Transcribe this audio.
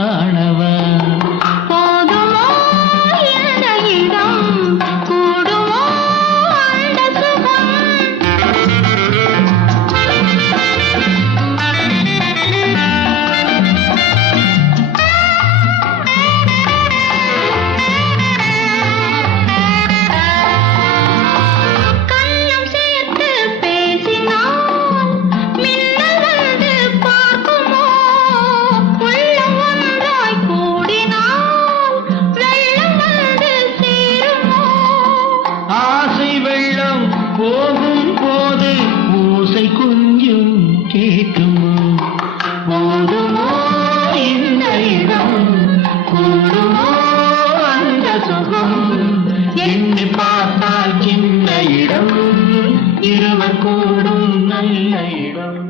ಗಾಳ ஓசை கொஞ்சம் கேட்குமா? ஓடுமோ இந்த இடம்? கூடுமோ அந்த சுகம்? எண்ணி பார்த்தால் சின்ன இடம்? இருவர் கூடும் நல்ல இடம்.